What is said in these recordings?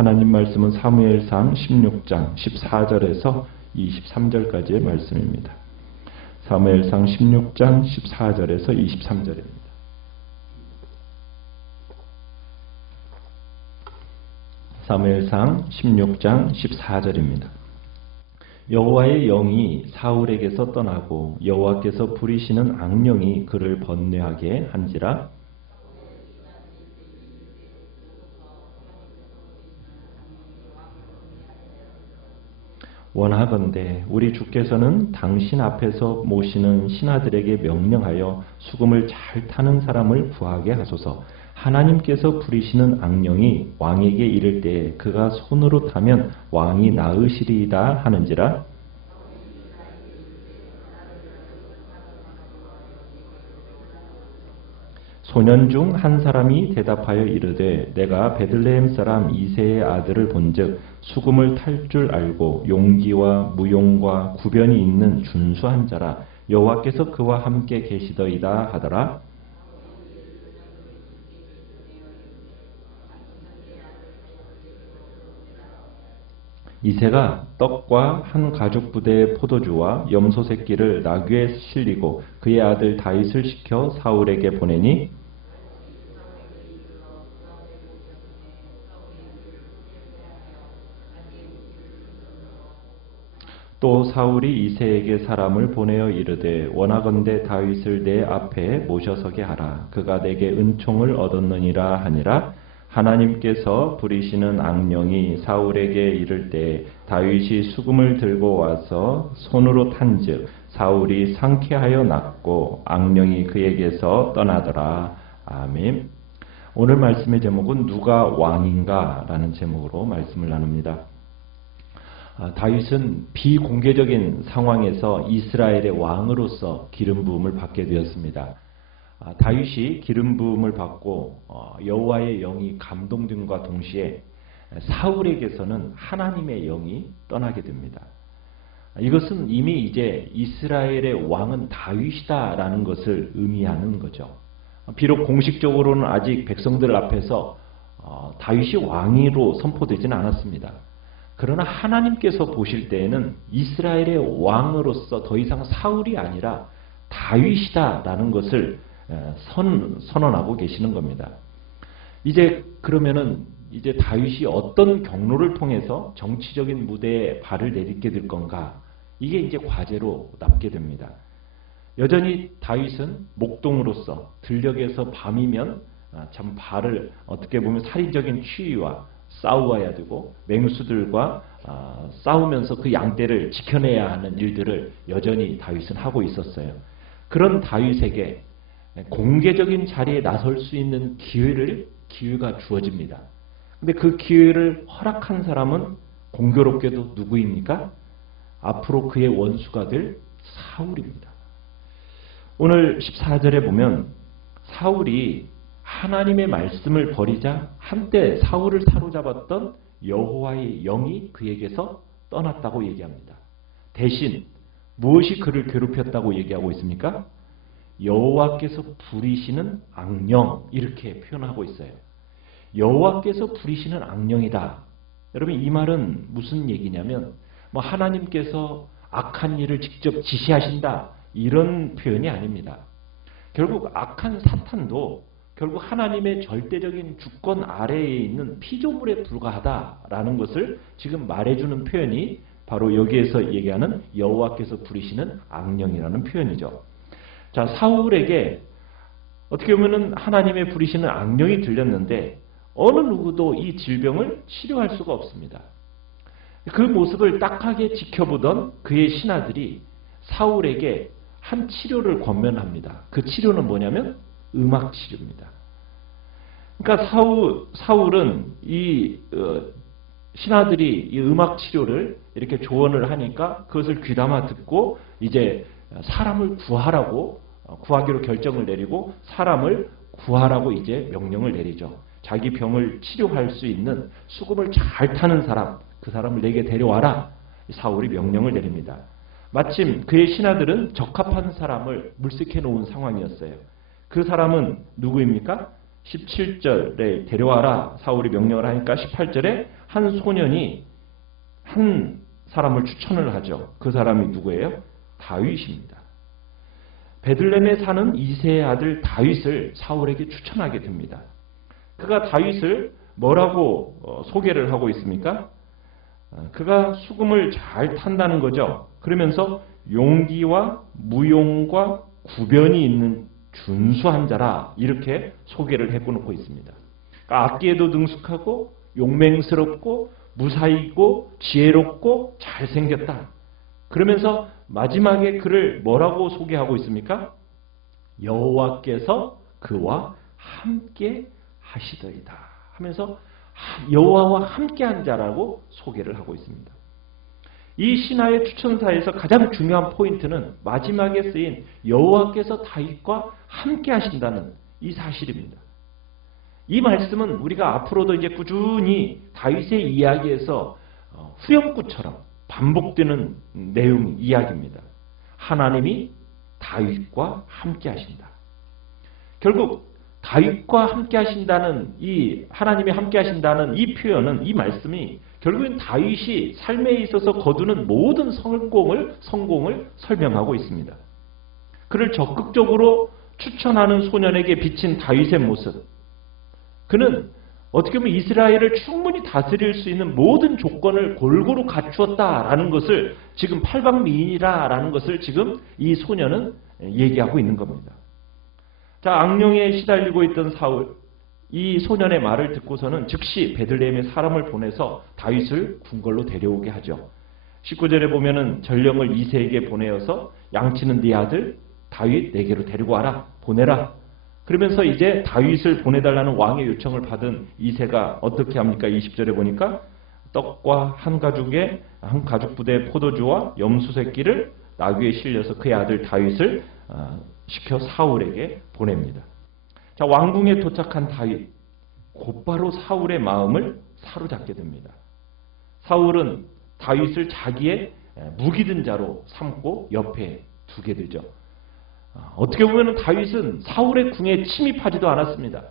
하나님 말씀은 사무엘상 16장 14절에서 23절까지의 말씀입니다. 사무엘상 16장 14절에서 23절입니다. 사무엘상 16장 14절입니다. 여호와의 영이 사울에게서 떠나고 여호와께서 부리시는 악령이 그를 번뇌하게 한지라. 원하건대 우리 주께서는 당신 앞에서 모시는 신하들에게 명령하여 수금을 잘 타는 사람을 구하게 하소서. 하나님께서 부리시는 악령이 왕에게 이를 때에 그가 손으로 타면 왕이 나으시리이다 하는지라. 소년 중 한 사람이 대답하여 이르되 내가 베들레헴 사람 이새의 아들을 본즉 수금을 탈 줄 알고 용기와 무용과 구변이 있는 준수한 자라. 여호와께서 그와 함께 계시더이다 하더라. 이새가 떡과 한 가죽 부대의 포도주와 염소 새끼를 나귀에 실리고 그의 아들 다윗을 시켜 사울에게 보내니 또 사울이 이새에게 사람을 보내어 이르되 원하건대 다윗을 내 앞에 모셔서게 하라. 그가 내게 은총을 얻었느니라 하니라. 하나님께서 부리시는 악령이 사울에게 이를 때 다윗이 수금을 들고 와서 손으로 탄즉 사울이 상쾌하여 낫고 악령이 그에게서 떠나더라. 아멘. 오늘 말씀의 제목은 누가 왕인가 라는 제목으로 말씀을 나눕니다. 다윗은 비공개적인 상황에서 이스라엘의 왕으로서 기름 부음을 받게 되었습니다. 다윗이 기름 부음을 받고 여호와의 영이 감동됨과 동시에 사울에게서는 하나님의 영이 떠나게 됩니다. 이것은 이미 이제 이스라엘의 왕은 다윗이다라는 것을 의미하는 거죠. 비록 공식적으로는 아직 백성들 앞에서 다윗이 왕으로 선포되지는 않았습니다. 그러나 하나님께서 보실 때에는 이스라엘의 왕으로서 더 이상 사울이 아니라 다윗이다라는 것을 선언하고 계시는 겁니다. 이제 그러면은 이제 다윗이 어떤 경로를 통해서 정치적인 무대에 발을 내딛게 될 건가? 이게 이제 과제로 남게 됩니다. 여전히 다윗은 목동으로서 들녘에서 밤이면 참 발을 어떻게 보면 살인적인 추위와 싸워야 되고 맹수들과 싸우면서 그 양떼를 지켜내야 하는 일들을 여전히 다윗은 하고 있었어요. 그런 다윗에게 공개적인 자리에 나설 수 있는 기회가 주어집니다. 근데 그 기회를 허락한 사람은 공교롭게도 누구입니까? 앞으로 그의 원수가 될 사울입니다. 오늘 14절에 보면 사울이 하나님의 말씀을 버리자 한때 사울을 사로잡았던 여호와의 영이 그에게서 떠났다고 얘기합니다. 대신 무엇이 그를 괴롭혔다고 얘기하고 있습니까? 여호와께서 부리시는 악령, 이렇게 표현하고 있어요. 여호와께서 부리시는 악령이다. 여러분, 이 말은 무슨 얘기냐면 하나님께서 악한 일을 직접 지시하신다, 이런 표현이 아닙니다. 결국 악한 사탄도 결국 하나님의 절대적인 주권 아래에 있는 피조물에 불과하다라는 것을 지금 말해주는 표현이 바로 여기에서 얘기하는 여호와께서 부리시는 악령이라는 표현이죠. 자, 사울에게 어떻게 보면 하나님의 부리시는 악령이 들렸는데 어느 누구도 이 질병을 치료할 수가 없습니다. 그 모습을 딱하게 지켜보던 그의 신하들이 사울에게 한 치료를 권면합니다. 그 치료는 뭐냐면 음악 치료입니다. 그러니까 사울은 이 신하들이 이 음악 치료를 이렇게 조언을 하니까 그것을 귀담아 듣고 이제 사람을 구하기로 결정을 내리고 사람을 구하라고 이제 명령을 내리죠. 자기 병을 치료할 수 있는 수금을 잘 타는 사람, 그 사람을 내게 데려와라. 사울이 명령을 내립니다. 마침 그의 신하들은 적합한 사람을 물색해 놓은 상황이었어요. 그 사람은 누구입니까? 17절에 데려와라 사울이 명령을 하니까 18절에 한 소년이 한 사람을 추천을 하죠. 그 사람이 누구예요? 다윗입니다. 베들레헴에 사는 이새의 아들 다윗을 사울에게 추천하게 됩니다. 그가 다윗을 뭐라고 소개를 하고 있습니까? 그가 수금을 잘 탄다는 거죠. 그러면서 용기와 무용과 구변이 있는 준수한 자라 이렇게 소개를 해놓고 있습니다. 그러니까 악기에도 능숙하고 용맹스럽고 무사이고 지혜롭고 잘생겼다. 그러면서 마지막에 그를 뭐라고 소개하고 있습니까? 여호와께서 그와 함께 하시더이다 하면서 여호와와 함께한 자라고 소개를 하고 있습니다. 이 신하의 추천사에서 가장 중요한 포인트는 마지막에 쓰인 여호와께서 다윗과 함께 하신다는 이 사실입니다. 이 말씀은 우리가 앞으로도 이제 꾸준히 다윗의 이야기에서 후렴구처럼 반복되는 내용 이야기입니다. 하나님이 다윗과 함께 하신다. 결국 다윗과 함께 하신다는 이 하나님이 함께 하신다는 이 표현은 이 말씀이 결국엔 다윗이 삶에 있어서 거두는 모든 성공을 설명하고 있습니다. 그를 적극적으로 추천하는 소년에게 비친 다윗의 모습. 그는 어떻게 보면 이스라엘을 충분히 다스릴 수 있는 모든 조건을 골고루 갖추었다라는 것을 지금 팔방미인이라는 것을 지금 이 소년은 얘기하고 있는 겁니다. 자, 악령에 시달리고 있던 사울, 이 소년의 말을 듣고서는 즉시 베들레헴에 사람을 보내서 다윗을 궁궐로 데려오게 하죠. 19절에 보면은 전령을 이새에게 보내어서 양치는 네 아들 다윗 내게로 데리고 와라, 보내라. 그러면서 이제 다윗을 보내달라는 왕의 요청을 받은 이새가 어떻게 합니까? 20절에 보니까 떡과 한 가죽 부대의 포도주와 염소 새끼를 나귀에 실려서 그의 아들 다윗을 시켜 사울에게 보냅니다. 자, 왕궁에 도착한 다윗, 곧바로 사울의 마음을 사로잡게 됩니다. 사울은 다윗을 자기의 무기든 자로 삼고 옆에 두게 되죠. 어떻게 보면 다윗은 사울의 궁에 침입하지도 않았습니다.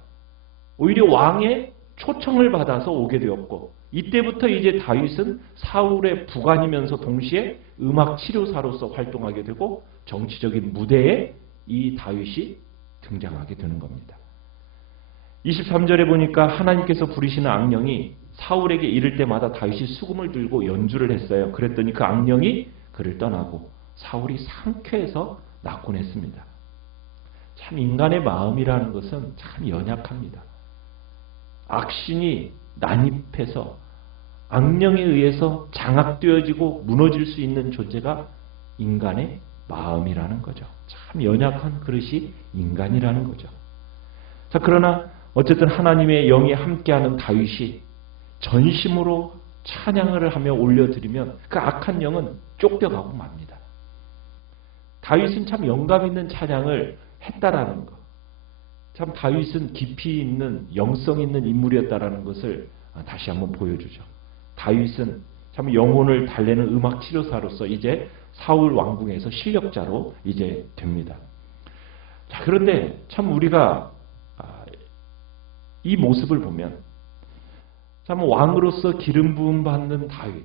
오히려 왕의 초청을 받아서 오게 되었고, 이때부터 이제 다윗은 사울의 부관이면서 동시에 음악 치료사로서 활동하게 되고 정치적인 무대에 이 다윗이 등장하게 되는 겁니다. 23절에 보니까 하나님께서 부리시는 악령이 사울에게 이를 때마다 다윗이 수금을 들고 연주를 했어요. 그랬더니 그 악령이 그를 떠나고 사울이 상쾌해서 낫곤 했습니다. 참 인간의 마음이라는 것은 참 연약합니다. 악신이 난입해서 악령에 의해서 장악되어지고 무너질 수 있는 존재가 인간의 마음이라는 거죠. 참 연약한 그릇이 인간이라는 거죠. 자, 그러나 어쨌든 하나님의 영이 함께하는 다윗이 전심으로 찬양을 하며 올려드리면 그 악한 영은 쫓겨가고 맙니다. 다윗은 참 영감 있는 찬양을 했다라는 것. 참 다윗은 깊이 있는 영성 있는 인물이었다라는 것을 다시 한번 보여주죠. 다윗은 참 영혼을 달래는 음악 치료사로서 이제 사울 왕궁에서 실력자로 이제 됩니다. 자, 그런데 참 우리가 이 모습을 보면 참 왕으로서 기름 부음 받는 다윗,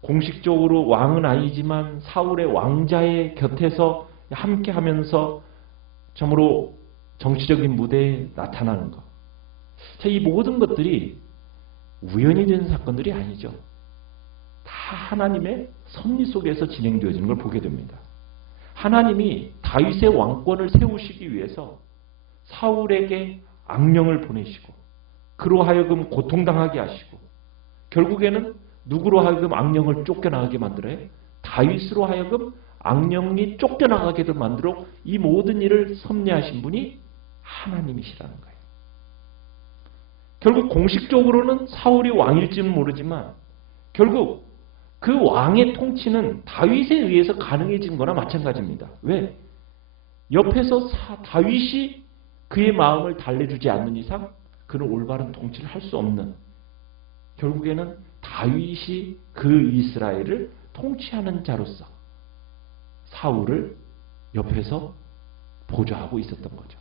공식적으로 왕은 아니지만 사울의 왕자의 곁에서 함께하면서 참으로 정치적인 무대에 나타나는 것. 자, 이 모든 것들이 우연히 된 사건들이 아니죠. 다 하나님의 섭리 속에서 진행되어지는 걸 보게 됩니다. 하나님이 다윗의 왕권을 세우시기 위해서 사울에게 악령을 보내시고 그로 하여금 고통당하게 하시고 결국에는 누구로 하여금 악령을 쫓겨나가게 만들어요? 다윗으로 하여금 악령이 쫓겨나가게도 만들어 이 모든 일을 섭리하신 분이 하나님이시라는 거예요. 결국 공식적으로는 사울이 왕일지는 모르지만 결국 그 왕의 통치는 다윗에 의해서 가능해진 거나 마찬가지입니다. 왜? 옆에서 다윗이 그의 마음을 달래주지 않는 이상 그는 올바른 통치를 할 수 없는, 결국에는 다윗이 그 이스라엘을 통치하는 자로서 사울을 옆에서 보좌하고 있었던 거죠.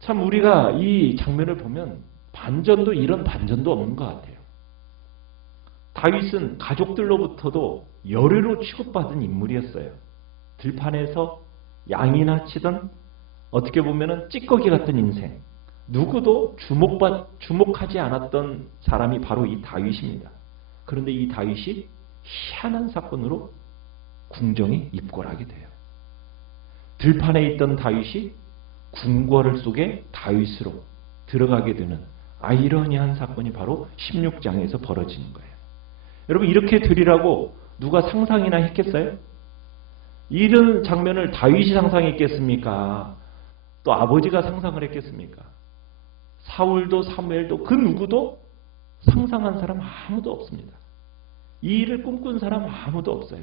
참 우리가 이 장면을 보면 반전도 이런 반전도 없는 것 같아요. 다윗은 가족들로부터도 열애로 취급받은 인물이었어요. 들판에서 양이나 치던 어떻게 보면 찌꺼기 같은 인생, 누구도 주목하지 않았던 사람이 바로 이 다윗입니다. 그런데 이 다윗이 희한한 사건으로 궁정에 입고를 하게 돼요. 들판에 있던 다윗이 궁궐 속에 다윗으로 들어가게 되는 아이러니한 사건이 바로 16장에서 벌어지는 거예요. 여러분, 이렇게 되리라고 누가 상상이나 했겠어요? 이런 장면을 다윗이 상상했겠습니까? 또 아버지가 상상을 했겠습니까? 사울도 사무엘도 그 누구도 상상한 사람 아무도 없습니다. 이 일을 꿈꾼 사람 아무도 없어요.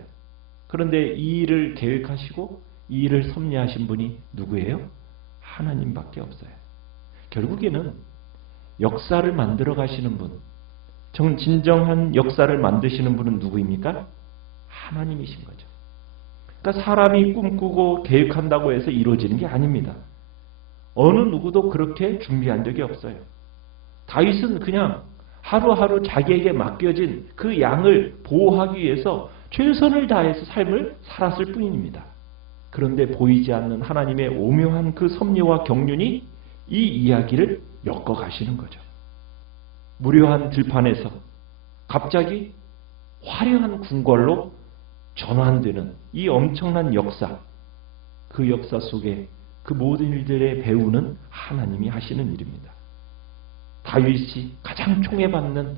그런데 이 일을 계획하시고 이 일을 섭리하신 분이 누구예요? 하나님밖에 없어요. 결국에는 역사를 만들어 가시는 분, 진정한 역사를 만드시는 분은 누구입니까? 하나님이신 거죠. 그러니까 사람이 꿈꾸고 계획한다고 해서 이루어지는 게 아닙니다. 어느 누구도 그렇게 준비한 적이 없어요. 다윗은 그냥 하루하루 자기에게 맡겨진 그 양을 보호하기 위해서 최선을 다해서 삶을 살았을 뿐입니다. 그런데 보이지 않는 하나님의 오묘한 그 섭리와 경륜이 이 이야기를 엮어가시는 거죠. 무료한 들판에서 갑자기 화려한 궁궐로 전환되는 이 엄청난 역사, 그 역사 속에 그 모든 일들의 배후는 하나님이 하시는 일입니다. 다윗이 가장 총애받는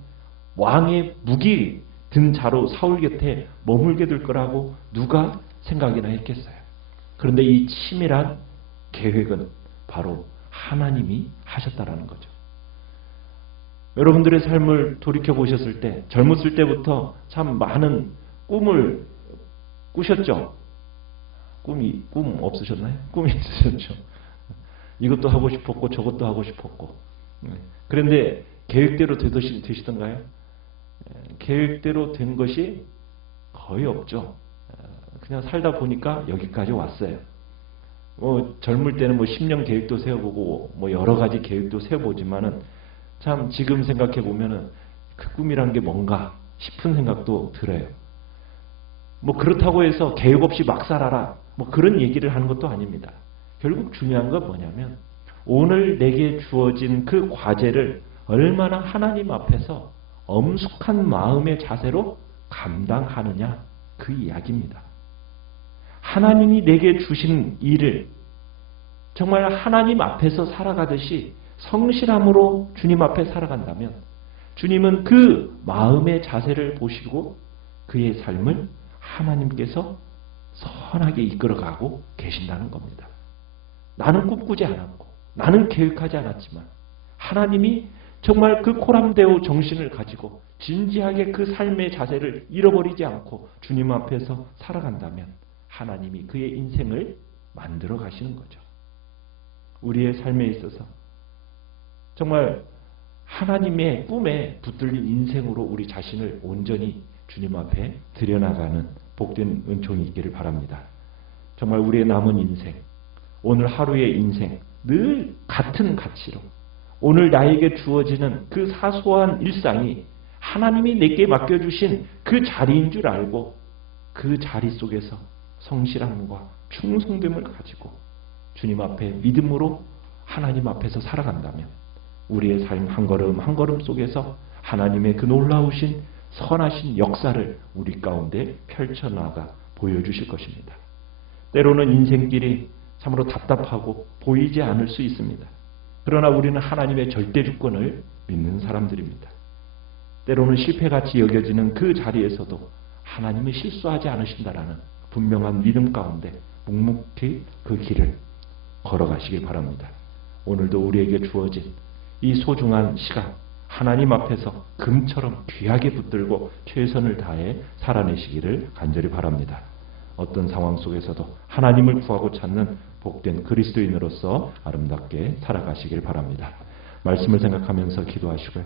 왕의 무기 든 자로 사울 곁에 머물게 될 거라고 누가 생각이나 했겠어요. 그런데 이 치밀한 계획은 바로 하나님이 하셨다라는 거죠. 여러분들의 삶을 돌이켜보셨을 때, 젊었을 때부터 참 많은 꿈을 꾸셨죠? 꿈 없으셨나요? 꿈이 있으셨죠? 이것도 하고 싶었고 저것도 하고 싶었고. 그런데 계획대로 되시던가요? 계획대로 된 것이 거의 없죠. 그냥 살다 보니까 여기까지 왔어요. 젊을 때는 10년 계획도 세워보고 여러 가지 계획도 세워보지만은 참 지금 생각해 보면은 그 꿈이란 게 뭔가 싶은 생각도 들어요. 그렇다고 해서 계획 없이 막 살아라. 그런 얘기를 하는 것도 아닙니다. 결국 중요한 건 뭐냐면 오늘 내게 주어진 그 과제를 얼마나 하나님 앞에서 엄숙한 마음의 자세로 감당하느냐, 그 이야기입니다. 하나님이 내게 주신 일을 정말 하나님 앞에서 살아가듯이 성실함으로 주님 앞에 살아간다면 주님은 그 마음의 자세를 보시고 그의 삶을 하나님께서 선하게 이끌어가고 계신다는 겁니다. 나는 꿈꾸지 않았고 나는 계획하지 않았지만 하나님이 정말 그 코람데오 정신을 가지고 진지하게 그 삶의 자세를 잃어버리지 않고 주님 앞에서 살아간다면 하나님이 그의 인생을 만들어 가시는 거죠. 우리의 삶에 있어서 정말 하나님의 꿈에 붙들린 인생으로 우리 자신을 온전히 주님 앞에 들여나가는 복된 은총이 있기를 바랍니다. 정말 우리의 남은 인생, 오늘 하루의 인생 늘 같은 가치로 오늘 나에게 주어지는 그 사소한 일상이 하나님이 내게 맡겨주신 그 자리인 줄 알고 그 자리 속에서 성실함과 충성됨을 가지고 주님 앞에 믿음으로 하나님 앞에서 살아간다면 우리의 삶 한 걸음 한 걸음 속에서 하나님의 그 놀라우신 선하신 역사를 우리 가운데 펼쳐나가 보여주실 것입니다. 때로는 인생길이 참으로 답답하고 보이지 않을 수 있습니다. 그러나 우리는 하나님의 절대 주권을 믿는 사람들입니다. 때로는 실패같이 여겨지는 그 자리에서도 하나님은 실수하지 않으신다라는 분명한 믿음 가운데 묵묵히 그 길을 걸어가시길 바랍니다. 오늘도 우리에게 주어진 이 소중한 시간 하나님 앞에서 금처럼 귀하게 붙들고 최선을 다해 살아내시기를 간절히 바랍니다. 어떤 상황 속에서도 하나님을 구하고 찾는 복된 그리스도인으로서 아름답게 살아가시길 바랍니다. 말씀을 생각하면서 기도하시고요.